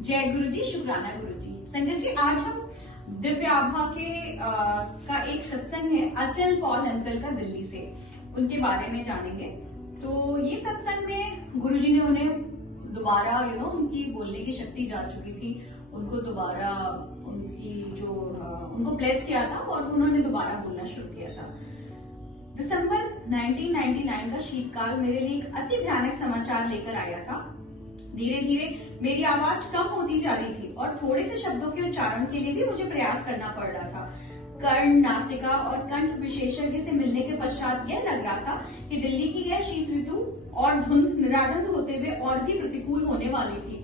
जय गुरु जी, शुक्राना गुरु जी। संगत जी, आज हम दिव्य आभा के का एक सत्संग है अचल पॉल अंकल का दिल्ली से, उनके बारे में जानेंगे। तो ये सत्संग में गुरु जी ने उन्हें दोबारा उनकी बोलने की शक्ति जा चुकी थी, उनको दोबारा उनकी उनको प्लेस किया था और उन्होंने दोबारा बोलना शुरू किया था। दिसंबर 1999 का शीतकाल मेरे लिए एक अति भयानक समाचार लेकर आया था। धीरे धीरे मेरी आवाज कम होती जा रही थी और थोड़े से शब्दों के उच्चारण के लिए भी मुझे प्रयास करना पड़ रहा था। कर्ण, नासिका और कंठ विशेषज्ञ से मिलने के पश्चात यह लग रहा था कि दिल्ली की यह शीत ऋतु और धुंध निरारंभ होते हुए और भी प्रतिकूल होने वाली थी।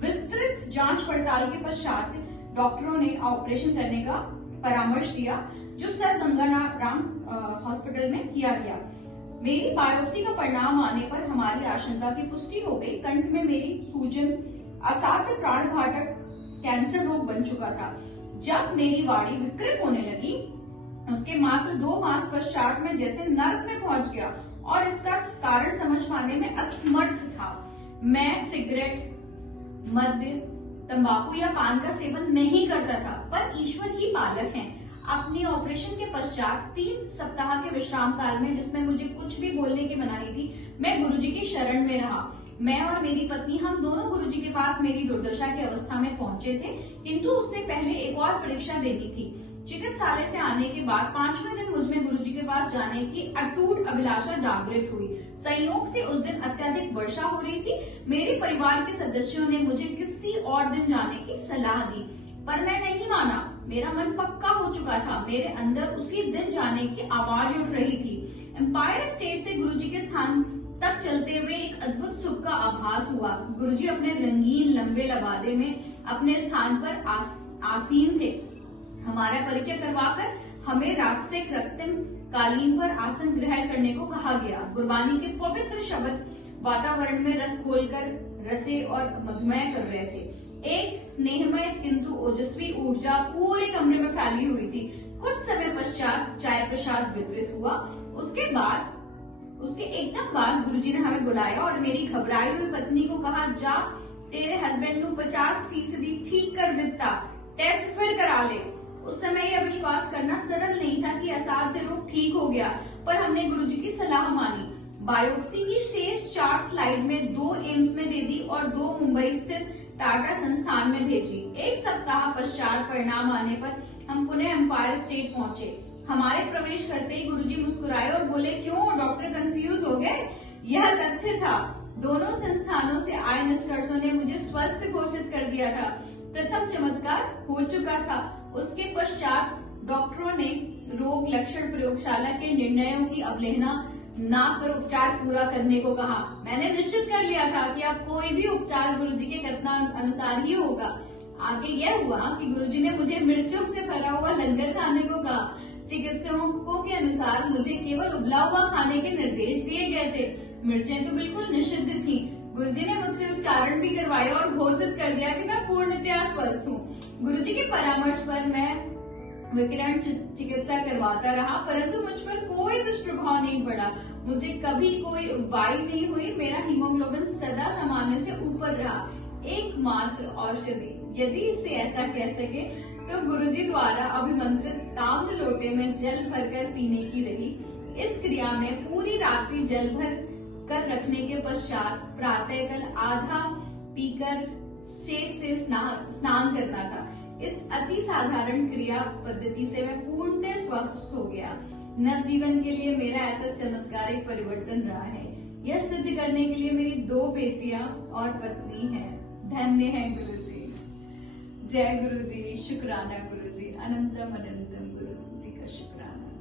विस्तृत जांच पड़ताल के पश्चात डॉक्टरों ने ऑपरेशन करने का परामर्श दिया, जो सर गंगाराम हॉस्पिटल में किया गया। मेरी बायोप्सी का परिणाम आने पर हमारी आशंका की पुष्टि हो गई। कंठ में मेरी सूजन असाध्य प्राण घातक कैंसर रोग बन चुका था। जब मेरी वाणी विकृत होने लगी, उसके मात्र 2 मास पश्चात मैं जैसे नर्क में पहुंच गया और इसका कारण समझ पाने में असमर्थ था। मैं सिगरेट, मद्य, तंबाकू या पान का सेवन नहीं करता था, पर ईश्वर ही पालक हैं। अपने ऑपरेशन के पश्चात 3 सप्ताह के विश्राम काल में, जिसमें मुझे कुछ भी बोलने की मनाही थी, मैं गुरुजी की शरण में रहा। मैं और मेरी पत्नी, हम दोनों गुरुजी के पास मेरी दुर्दशा की अवस्था में पहुंचे थे, किंतु उससे पहले एक और परीक्षा देनी थी। चिकित्सालय से आने के बाद 5वें दिन मुझ में गुरुजी के पास जाने की अटूट अभिलाषा जागृत हुई। संयोग से उस दिन अत्यधिक वर्षा हो रही थी। मेरे परिवार के सदस्यों ने मुझे किसी और दिन जाने की सलाह दी, पर मैं नहीं माना। मेरा मन पक्का हो चुका था। मेरे अंदर उसी दिन जाने की आवाज उठ रही थी। एम्पायर स्टेट से गुरुजी के स्थान तक चलते हुए एक अद्भुत सुख का आभास हुआ। गुरुजी अपने रंगीन लंबे लबादे में अपने स्थान पर आसीन थे। हमारा परिचय करवाकर हमें राजसिक रक्तिम कालीन पर आसन ग्रहण करने को कहा गया। गुरबानी के पवित्र शब्द वातावरण में रस घोलकर रसे और मधुमेह कर रहे थे। एक स्नेहमय किंतु ओजस्वी ऊर्जा पूरे कमरे में फैली हुई थी। कुछ समय पश्चात चाय प्रसाद वितरित हुआ। उसके एकदम बाद गुरुजी ने हमें बुलाया और मेरी घबराई हुई पत्नी को कहा, जा तेरे हस्बैंड को 50% ठीक कर दिता, टेस्ट फिर करा ले। उस समय यह विश्वास करना सरल नहीं था कि असाध्य रोग ठीक हो गया, पर हमने गुरुजी की सलाह मानी। बायोप्सी की शेष 4 स्लाइड में 2 एम्स में दे दी और 2 मुंबई स्थित टाटा संस्थान में भेजी। 1 सप्ताह पश्चात परिणाम आने पर हम पुनः एम्पायर स्टेट पहुंचे। हमारे प्रवेश करते ही गुरुजी मुस्कुराए और बोले, क्यों डॉक्टर कंफ्यूज हो गए? यह तथ्य था। दोनों संस्थानों से आए निष्कर्षों ने मुझे स्वस्थ घोषित कर दिया था। प्रथम चमत्कार हो चुका था। उसके पश्चात डॉक्टरों ने रोग लक्षण प्रयोगशाला के निर्णयों की अवहेलना ना कर उपचार पूरा करने को कहा। मैंने निश्चित कर लिया था कि अब कोई भी उपचार गुरुजी के कथनानुसार ही होगा। आगे यह हुआ कि गुरुजी ने मुझे मिर्चों से भरा हुआ लंगर खाने को कहा। चिकित्सकों के अनुसार मुझे केवल उबला हुआ खाने के निर्देश दिए गए थे। मिर्चें तो बिल्कुल निषिद्ध थी। गुरुजी ने मुझसे उच्चारण भी करवाया और घोषित कर दिया कि मैं पूर्णतया स्वस्थ हूँ। गुरुजी के परामर्श पर मैं विकिरण चिकित्सा करवाता रहा, परंतु मुझ पर कोई दुष्प्रभाव नहीं पड़ा। मुझे कभी कोई उबाई नहीं हुई। मेरा हीमोग्लोबिन सदा सामान्य से ऊपर रहा। एकमात्र औषधि, यदि इसे ऐसा कह सके, तो गुरुजी द्वारा अभिमंत्रित ताम्र लोटे में जल भरकर पीने की रही। इस क्रिया में पूरी रात्रि जल भर कर रखने के पश्चात प्रातःकाल आधा पीकर शेष से स्नान करना था। इस अति साधारण क्रिया पद्धति से मैं पूर्णतः स्वस्थ हो गया। नवजीवन के लिए मेरा ऐसा चमत्कारिक परिवर्तन रहा है। यह सिद्ध करने के लिए मेरी 2 बेटियां और पत्नी है। धन्य है गुरुजी। जय गुरुजी, शुक्राना गुरुजी, अनंतम अनंतम गुरुजी का शुक्राना।